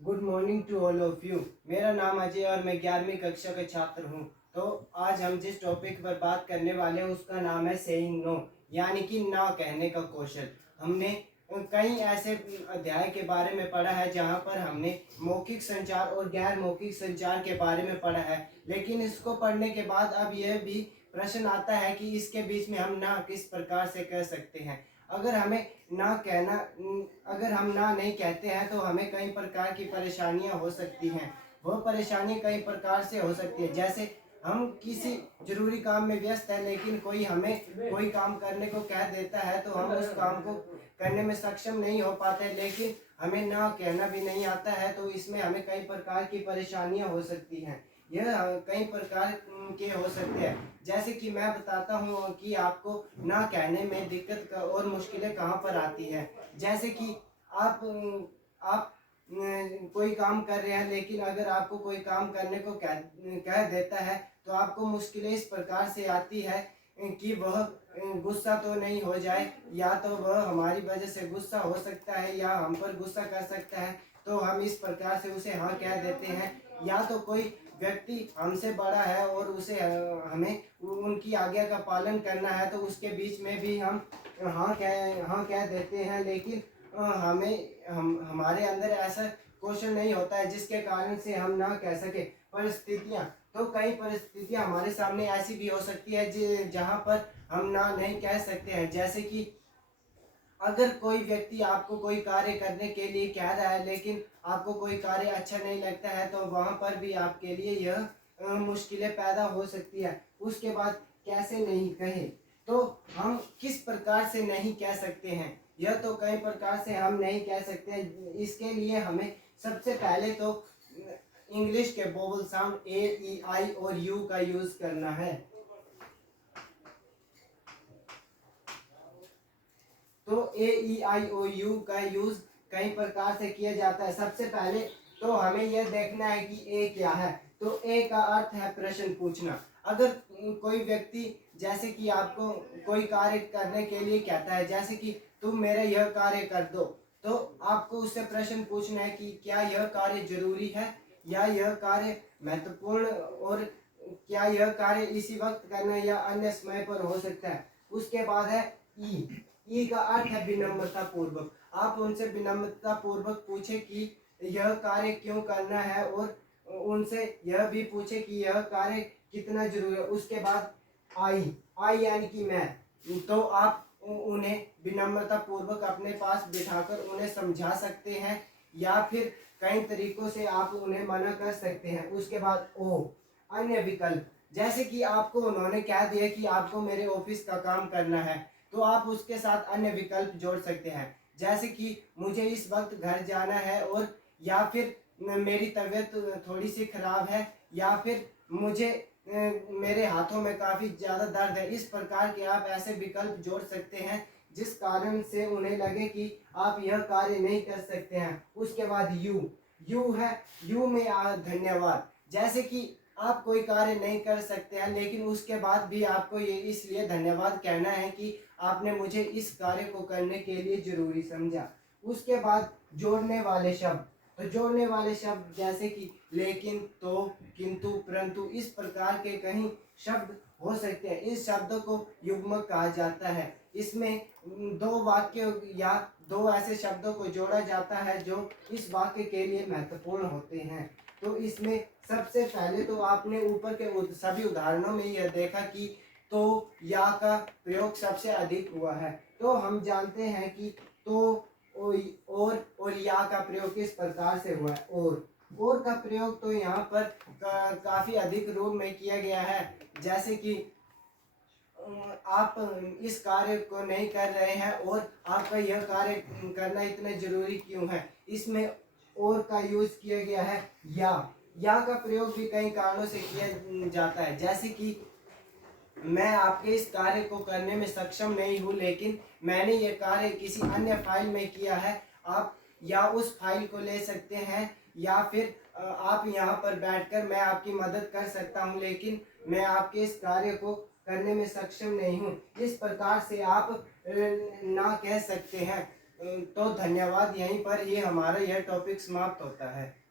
Good morning to all of you. मेरा नाम अजय और मैं 11वीं कक्षा का छात्र हूँ। तो आज हम जिस टॉपिक पर बात करने वाले हैं उसका नाम है सेइंग नो, यानी कि ना कहने का कौशल। हमने कई ऐसे अध्याय के बारे में पढ़ा है जहाँ पर हमने मौखिक संचार और गैर मौखिक संचार के बारे में पढ़ा है, लेकिन इसको पढ़ने के बाद अब यह भी प्रश्न आता है कि इसके बीच में हम ना किस प्रकार से कह सकते हैं। अगर हमें ना कहना अगर हम ना नहीं कहते हैं तो हमें कई प्रकार की परेशानियां हो सकती हैं। वो परेशानी कई प्रकार से हो सकती है, जैसे हम किसी जरूरी काम में व्यस्त है लेकिन कोई हमें कोई काम करने को कह देता है तो हम उस काम को करने में सक्षम नहीं हो पाते, लेकिन हमें ना कहना भी नहीं आता है तो इसमें हमें कई प्रकार की परेशानियां हो सकती हैं। यह कई प्रकार के हो सकते हैं, जैसे कि मैं बताता हूँ कि आपको ना कहने में दिक्कत और मुश्किलें कहाँ पर आती है। जैसे कि आप कोई काम कर रहे हैं, लेकिन अगर आपको कोई काम करने को कह देता है तो आपको मुश्किलें इस प्रकार से आती है कि वह गुस्सा तो नहीं हो जाए, या तो वह हमारी वजह से गुस्सा हो सकता है या हम पर गुस्सा कर सकता है, तो हम इस प्रकार से उसे हाँ कह देते हैं। या तो कोई व्यक्ति हमसे बड़ा है और उसे हमें उनकी आज्ञा का पालन करना है तो उसके बीच में भी हम हाँ कह देते हैं, लेकिन हमारे अंदर ऐसा क्वेश्चन नहीं होता है जिसके कारण से हम ना कह सके। परिस्थितियाँ, तो कई परिस्थितियाँ हमारे सामने ऐसी भी हो सकती है जहाँ पर हम ना नहीं कह सकते हैं। जैसे कि अगर कोई व्यक्ति आपको कोई कार्य करने के लिए कह रहा है लेकिन आपको कोई कार्य अच्छा नहीं लगता है तो वहाँ पर भी आपके लिए यह मुश्किलें पैदा हो सकती है। उसके बाद कैसे नहीं कहे, तो हम किस प्रकार से नहीं कह सकते हैं, यह तो कई प्रकार से हम नहीं कह सकते हैं। इसके लिए हमें सबसे पहले तो इंग्लिश के वोवल साउंड ए ई आई और यू का यूज करना है। तो ए ई आई ओ यू का यूज कई प्रकार से किया जाता है। सबसे पहले तो हमें यह देखना है कि ए क्या है। तो ए का अर्थ है प्रश्न पूछना। अगर कोई व्यक्ति जैसे कि आपको कोई कार्य करने के लिए कहता है, जैसे कि तुम मेरा यह कार्य कर दो, तो आपको उससे प्रश्न पूछना है कि क्या यह कार्य जरूरी है या यह कार्य महत्वपूर्ण, और क्या यह कार्य इसी वक्त करना है या अन्य समय पर हो सकता है। उसके बाद है ई। ई का अर्थ है विनम्रता पूर्वक। आप उनसे विनम्रता पूर्वक पूछे कि यह कार्य क्यों करना है, और उनसे यह भी पूछे कि यह कार्य कितना जरूरी है। उसके बाद आई। आई यानी कि मैं। तो आप उन्हें विनम्रता पूर्वक अपने पास बिठाकर उन्हें समझा सकते हैं, या फिर कई तरीकों से आप उन्हें मना कर सकते हैं। उसके बाद ओ, अन्य विकल्प। जैसे कि आपको उन्होंने कह दिया कि आपको मेरे ऑफिस का काम करना है, तो आप उसके साथ अन्य विकल्प जोड़ सकते हैं, जैसे कि मुझे इस वक्त घर जाना है, और या फिर मेरी तबीयत थोड़ी सी खराब है, या फिर मुझे मेरे हाथों में काफ़ी ज़्यादा दर्द है। इस प्रकार के आप ऐसे विकल्प जोड़ सकते हैं जिस कारण से उन्हें लगे कि आप यह कार्य नहीं कर सकते हैं। उसके बाद यू। यू है, यू में धन्यवाद। जैसे कि आप कोई कार्य नहीं कर सकते हैं लेकिन उसके बाद भी आपको ये इसलिए धन्यवाद कहना है कि आपने मुझे इस कार्य को करने के लिए जरूरी समझा। उसके बाद जोड़ने वाले शब्द। तो जोड़ने वाले शब्द जैसे कि लेकिन, तो, किंतु, परंतु, इस प्रकार के कई शब्द हो सकते हैं। इस शब्दों को युग्मक कहा जाता है। इसमें दो वाक्य या दो ऐसे शब्दों को जोड़ा जाता है जो इस वाक्य के लिए महत्वपूर्ण होते हैं। तो इसमें सबसे पहले तो आपने ऊपर के सभी उदाहरणों में यह देखा कि तो या का प्रयोग सबसे अधिक हुआ है। तो हम जानते हैं कि तो और या का प्रयोग किस प्रकार से हुआ है। और का प्रयोग तो यहाँ पर काफी अधिक रूप में किया गया है, जैसे कि आप इस कार्य को नहीं कर रहे हैं और आपका यह कार्य करना इतना जरूरी क्यों है। इसमें और का यूज किया गया है। या का प्रयोग भी कई कारणों से किया जाता है, जैसे कि मैं आपके इस कार्य को करने में सक्षम नहीं हूँ लेकिन मैंने ये कार्य किसी अन्य फाइल में किया है, आप या उस फाइल को ले सकते हैं, या फिर आप यहाँ पर बैठकर मैं आपकी मदद कर सकता हूँ लेकिन मैं आपके इस कार्य को करने में सक्षम नहीं हूँ। इस प्रकार से आप ना कह सकते हैं। तो धन्यवाद। यहीं पर ये हमारा यह टॉपिक समाप्त होता है।